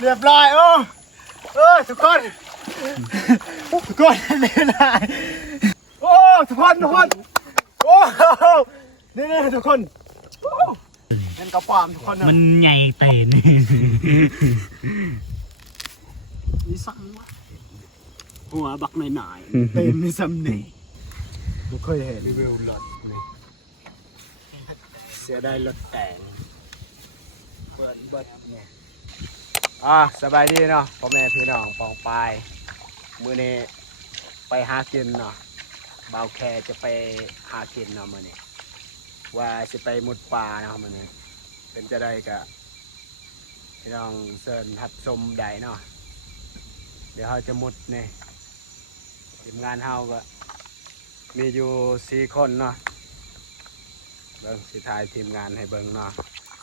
เรียบร้อยทุกคนนี่นะทุกคนโอ้นี่ทุกคนเป็นกระป๋อมทุกคนมันใหญ่เต็นนี่สั่งวะหัวบักหน่อยเต็มนี่ซ้ำหนึ่งไม่เคยเห็นรีวิวรถนี่เสียดายรถแต่งเปิดเบิดเนี่ยสบายดีเนาะพ่อแม่พี่น้องปองปลายมื้อนี้ไปหากินเนาะบ่าวแคจะไปหากินเนาะมื้อนี้ว่าจะไปมุดป่าเนาะมื้อนี้เป็นจะได้กับพี่น้องเสิร์นทัดชมได้เนาะเดี๋ยวเราจะมุดนี่ทีมงานเฮาก็มีอยู่4 คนเนาะเบิ่งสิถ่ายทีมงานให้เบิ่งเนาะ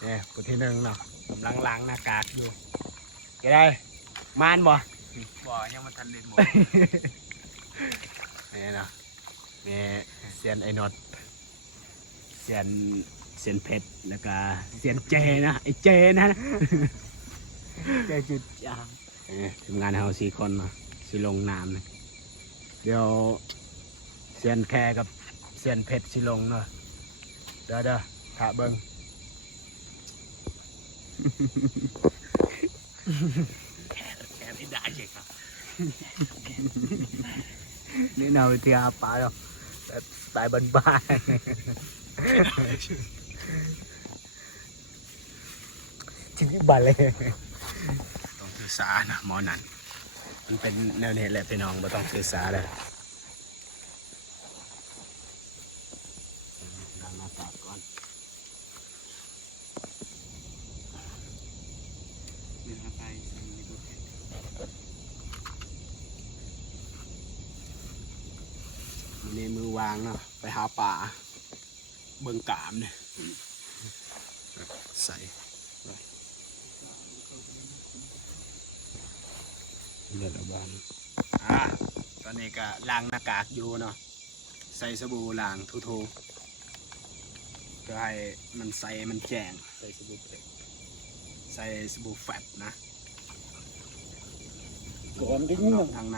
นี่ผู้ที่1เนาะกำลังล้างหน้ากากอยู่ก็ได้มานบ่ยังมาทันเล่นหมด นี่เนาะมีเซียนไอ้นอดเซียนเพชรแล้วก็เซียนเจนะไอ้เจนะเจจุดยางทีมงานเฮา4 คนเนาะสิลงน้ำนะเดี๋ยวเซียนแคกับเซียนเพชรสิลงเนาะเด้อถ่าเบิ่งแค่ไม่ได้ใช่ครับ นี่nào thìป่าđâu tại bên ba ชิ้นที่บันเลยต้องสื่อสารนะหมอนั่นมันเป็นแนวนี้แหละพี่น้องไม่ต้องสื่อสารเลยมาตัดก่อนมีทางไปมีตัวแข็งวันนี้มือวางเนาะไปหาป่าเบิ่งกามเนี่ยใส่เลือดบานตอนนี้ก็ล้างหน้ากากอยู่เนาะใส่สบู่ล้างทูๆก็ให้มันใสมันแจ้งใส่สบู่เปรกใส่สบู่แฟบนะก่อนก็ยิ่งทางใน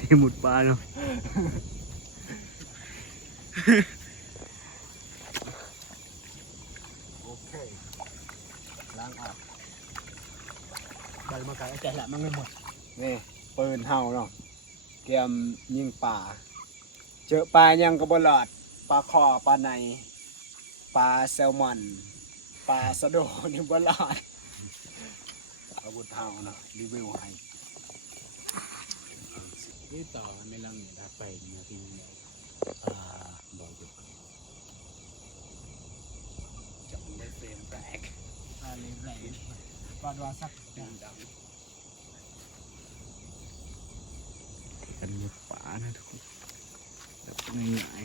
ที่หมุดปลาเนาะโอเคล้างอาบไปมาไกลแต่ละมันไม่หมดนี่ปืนเฮาเนาะเกมยิงป่าเจอปลายังกระบอลอดปลาคอปลาในปลาแซลมอนปลาสะโดนี่บอลอดอาวุธเฮาเนาะรีวิวให้นี่ต่อไม่ลังเนี่ยถ้าไปเนี่ยที่บอกอยู่จับได้เฟรมแบกอะไรแรงปาดวาสักดังเป็นหมุดป่านะทุกคนแบบง่าย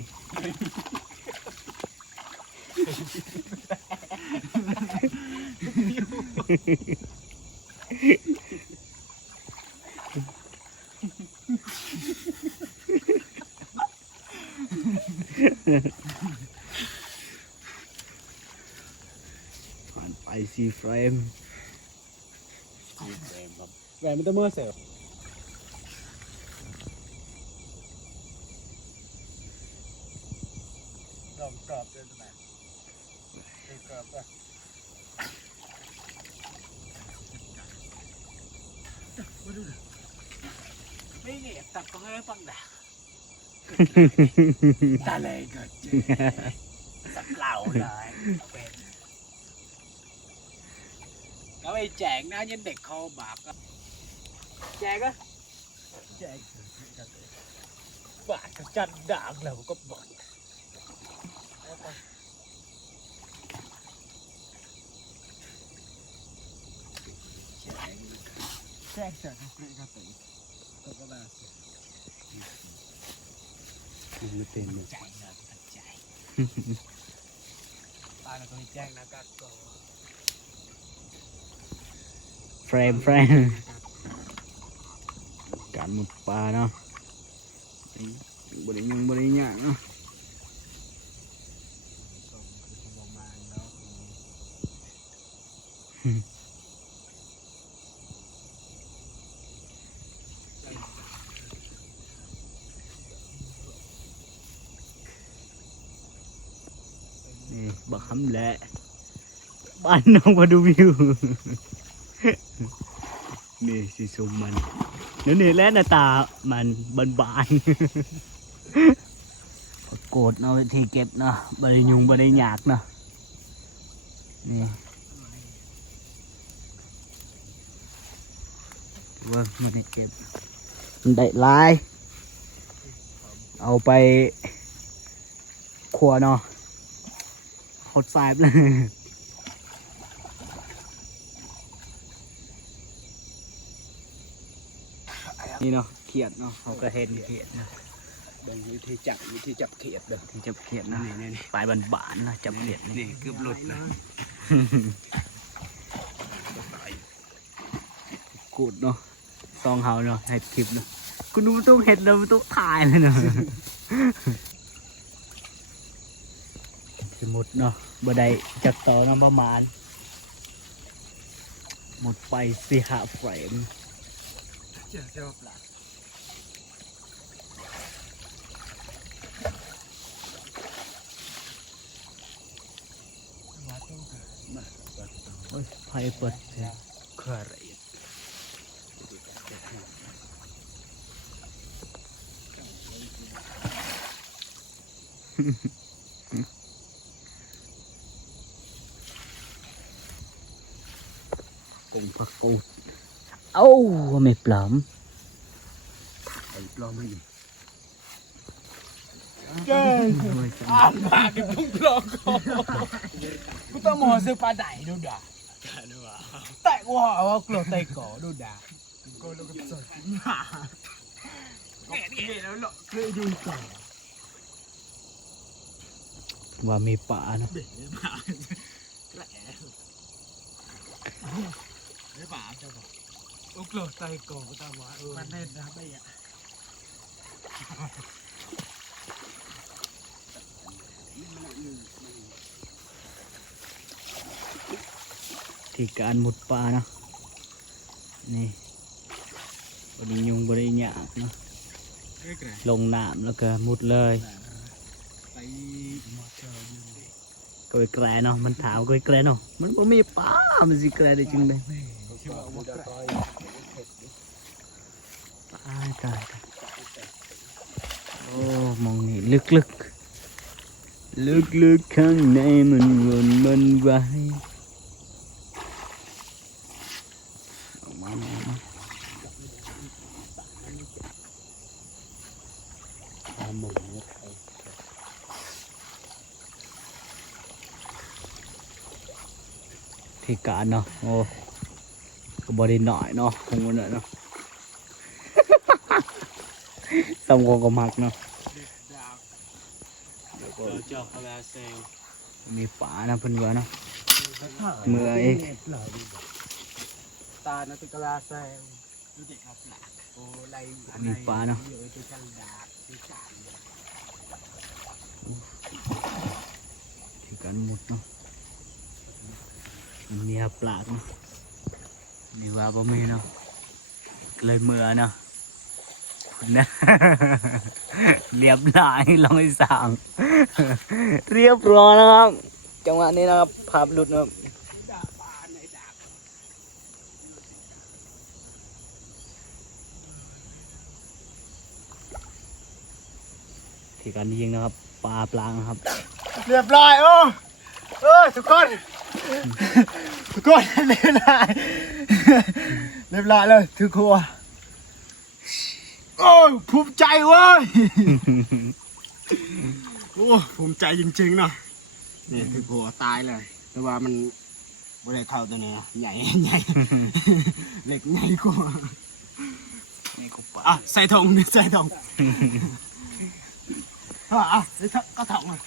ผ่านไป4 เฟรมครับแหวนมันต้องเมื่อเสร็จลองกรอบด้วยใช่ไหมกรอบป่ะมาดูดิไม่เงียบตัดก็ให้ฟังด่าตาเลยก็เจ๊สักเหล่าเลยเป็นก็ไปแจกนะยันเด็กคอบากแจกอะแจกบาดจัดด่างแล้วก็บอดแจกจากนักก็ตีก็ได้มันไม่เป็นเลยใจนะตัดใจตายแล้วก็แจ้งนะกัดก็เฟรมการหมุดปลาเนาะบริยังเนาะ นี่บักคำแหละบ้านน้องมาดูวิว นี่สีส้มมันนี่แหละหน้าตามันบานๆ โกดเนาะวิธีเก็บเนาะบริยุงบริหยากเนาะนี่ว่ามันได้เก็บมันได้หลาย เอาไปขัวเนาะหดทรายไปเลยนี่เนาะเขียดเนาะเขาก็เห็นเขียดเนาะ เบิ่งวิธีจับเขียดเด้อ ที่จับเขียดนะปลายบานๆนะจับเขียด นี่เกือบหลุดนะ กูดเนาะซองเฮาเนาะเห็ดคลิปเนาะคุณดูมันต้องเห็ดแล้วมันต้องถ่ายเลยเนาะสมุดเนาะบ่ได้จับต่อเนาะประมาณหมดไป4-5เฟรม เจ้าเจ้าปลา โอ้ยไฟเปิด เครื่ออะไร ปุ่งผักกูดเอ้าไม่ปลอม ไอ้ปลอมไม่ดี เก่งอ่านมาดิพุ่งลองก่อนกูต้องมอซื้อปลาไหนดูด่าแต่ว่าเอากลัวไตก่อดูด่าก็แล้วก็สดเนี่ยแล้วเราเคยดูก่อน ว่ามีป่าเนาะ ไม่ป่าจะบอกโอ้กลัวไตก่อก็ตามว่ามันเล่นนะไม่อะ ที่การมุดป่าเนาะนี่บริยุงบริหยากเนาะลงน้ำแล้วก็มุดเลย ไปมาเจออยู่ ก็ไปแกลเนาะมันถามก็ไปแกลเนาะมันบ่มีป่ามันสิแกลได้จริงเลย ชื่อว่า ตายตายโอ้มองนี่ลึกๆข้างในมันวนมันไหวออกมาเอาหมดที่การเนาะโอ้ก็บริหน่อยเนาะคงวันเนาะ สมองก็มักเนาะ เจ้าคาราเซล มีฝานะเพิ่นว่าเนาะเมื่อเอง ตานาติกาลาเซลดูเด็กครับโอ้ไร มีฝาเนาะ เยอะจะจังดาบที่จาน ที่การมุดเนาะมีหับปลากเนาะมีว่าบ่มีเนาะก็เลยเมื่อเนาะนะ เรียบร้อยลองไปสั่ง เรียบร้อยนะครับจังหวะนี้นะครับภาพหลุดนะครับที่การยิงนะครับปลาปลางนะครับ เรียบร้อยโอ้ทุกคนทุกคนเรียบร้อยเรียบร้อยเลยถือครัวโอ้ภูมิใจเว้ยโอ้ภูมิใจจริงๆเนาะนี่ถือครัวตายเลยแต่ว่ามันไม่ได้เข้าตัวนี้นะใหญ่ใหญ่เหล็กใหญ่กว่า นี่กูปลา อ่ะใส่ถุงใส่ถุงอ่ะใส่ถุงก็ถุงอ่ะ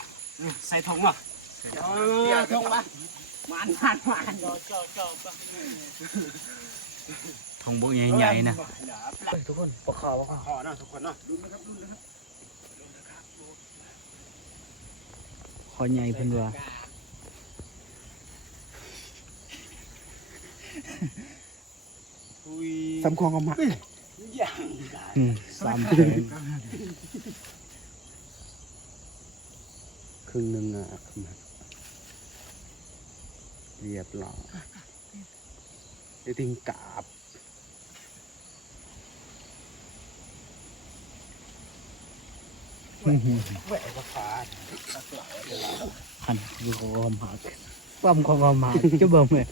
ใส่ถุงอ่ะถุงละมันจอ ทงบกใหญ่ๆนะทุกคนปลาขาว ขอนะทุกคนนะดูนะครับ คอใหญ่เพิ่นว่า สำคัญกับมา อย่าง 3 แสนครึ่งหนึ่งอ่ะเรียบร้อยไอ้ติงกาบ แหวกกระฟ้า หันดูความหักปั้มความหักจะเบิ่งเลย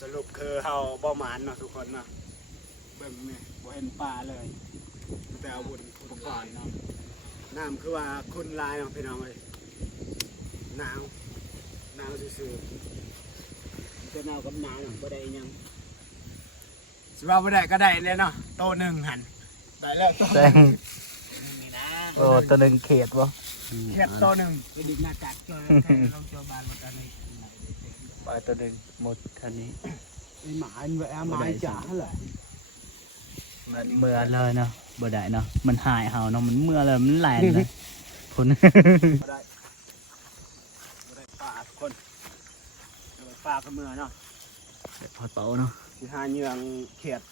สรุปคือเฮาบ่หมานเนาะทุกคนเนาะเบิ่งนี่บ่เห็นปลาเลย แต่อาวุธอุปกรณ์เนาะน้ำคือว่าคุณลายเนาะพี่น้องเอ้ยหนาวซื่อๆจะหนาวกับหนาวเนาะบ่ได้อิหยังสิว่าบ่ได้ก็ได้เลยเนาะโตหนึ่งหันได้แล้วโต แซงโอ้ตัวหนึ่งเขตวะ เฮ็ดโตหนึ่ง ไปดึกหน้ากากเจอลองเจอบานมากันเลย ปลาตัวหนึ่งหมดคันนี้ ไอ้หมาอันแหวะไม้จ๋าเหรอ มันเมื่อเลยเนาะบ่ได้เนาะมันหายเห่าเนาะมันเมื่อเลยมันแหลนเลยคน บ่ได้ปลาทุกคนปลาก็เมื่อเนาะ พอโตเนาะ สิหาเหยื่องเขียด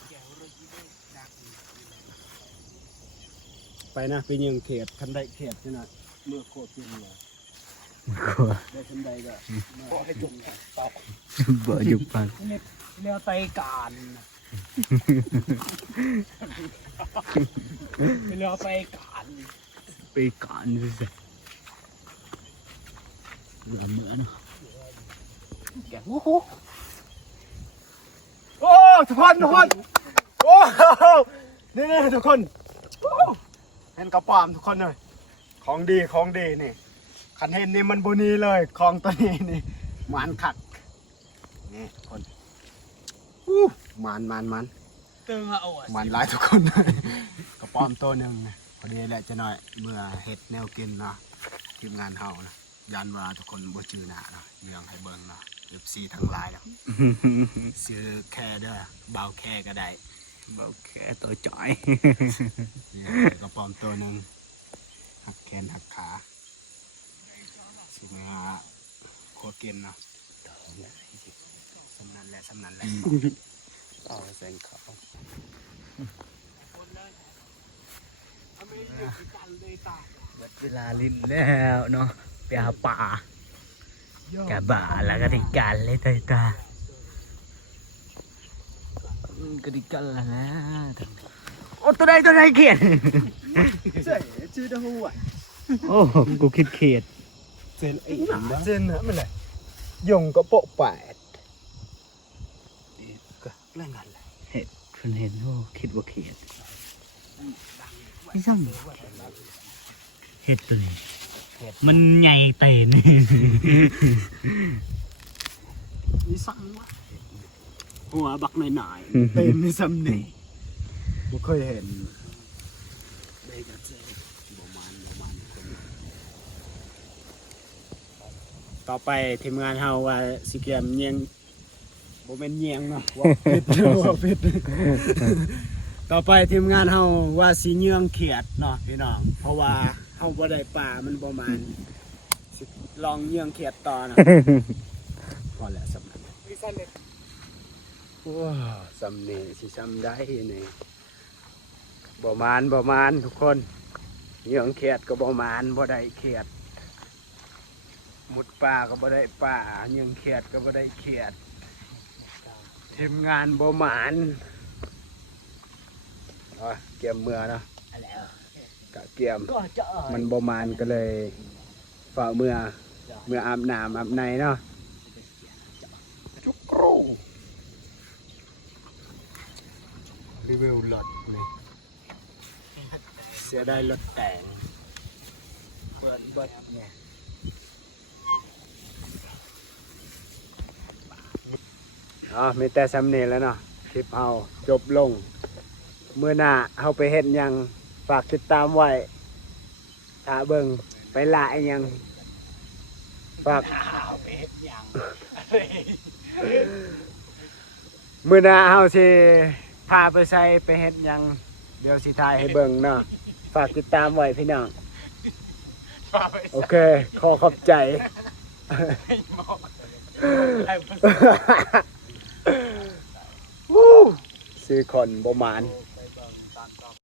ไปนะไปเหยื่องเขียดคันได้เขียดนี่นะเมื่อโคตรกินเลย กลัว ได้คันใดก็ พอให้จุกตอก เบื่อยุบปัง เลี้ยวไตการเลี้ยวไตการ ไปก่อนสิเบื่อเมื่อเนาะ โอ้โหโอ้ทุกคนโอ้นี่ทุกคนเห็นกระป๋อมทุกคนเลยของดีนี่คันเห็นนี่มันบุนีเลยของตัวนี้นี่หมันขัดนี่ทุกคนหมัน ตึงอะโอ้ มันหลายทุกคนเลยกระป๋อมตัวหนึ่งนะพอดีแหละจะหน่อยเมื่อเห็ดแนวกินเนาะทีมงานเฮานะยันว่าทุกคนบ่จือหน้าเนาะเรื่องให้เบิ่งเนาะFC ทั้งหลายเนาะซื้อแค่เด้อเบาแค่ก็ได้ บอกแค่ตัวจ่อย นี่กระป๋อมตัวหนึ่งหักแขนหักขาสิมาโคตรกินเนาะสำนันแหละเอาแสงขาว เวลาลิ้นแล้วเนาะไปหาป่า กะบ่าแล้วก็ติกันเลยตาก็ติกันแล้วนะโอ้ตัวใดเขียน ใช่ชื่อดาหัว โอ้กูคิดเขียด เซนไอ้หนาเซนนะมันเลยยงก็โปะแปดก็เรื่องกันแหละ เห็ดเพิ่นเห็นโอ้คิดว่าเขียดไม่ซ้ำเห็ดตัวนี้มันใหญ่เต่น มีสั่งวะหัวบักหน่อยๆเต็มมีซ้ำนี่บ่เคยเห็นได้ก็เจอบ่มันคนต่อไปทีมงานเฮาว่าสิเกียมเนียงบ่แม่นเนียงเนาะว่าผิดว่าผิดต่อไปทีมงานเฮาว่าสิเยืองเขียดเนาะพี่น้องเพราะว่าเฮาบ่ได้ปลามันบ่มันสิลองเยืองเขียดต่อนะพอแล้วสำนัก พี่สั้นเลย ว้าวสำเนีสิซ้ำได้นี่บ่มานทุกคนเหยื่องเขียดก็บ่มานบ่ได้เขียดหมุดป่าก็บ่ได้ป่าเหยื่องเขียดก็บ่ได้เขียดทีมงานบ่มานเกี่ยมเมื่อเนาะกะเกี่ยม ก็จะ มันบ่มานก็เลยฝ่าเมื่ออาบน้ำอาบในเนาะจุกโกรรีวิวรถนี่เสียได้รถแต่งเบิดเนี่ยมีแต่ซ้ำเนีแล้วเนาะคลิปเอาจบลงเมื่อหน้าเอาไปเห็นยังฝากติดตามไว้ถ้าเบิ่งไปละยังฝาก เพชรอย่าง มื้อหน้าเฮาสิพาไปใส่ไปเฮ็ดหยังเดี๋ยวสิถ่ายให้เบิ่งเนาะฝากติดตามไว้พี่น้องโอเคขอบใจ 4 คนบ่หมาน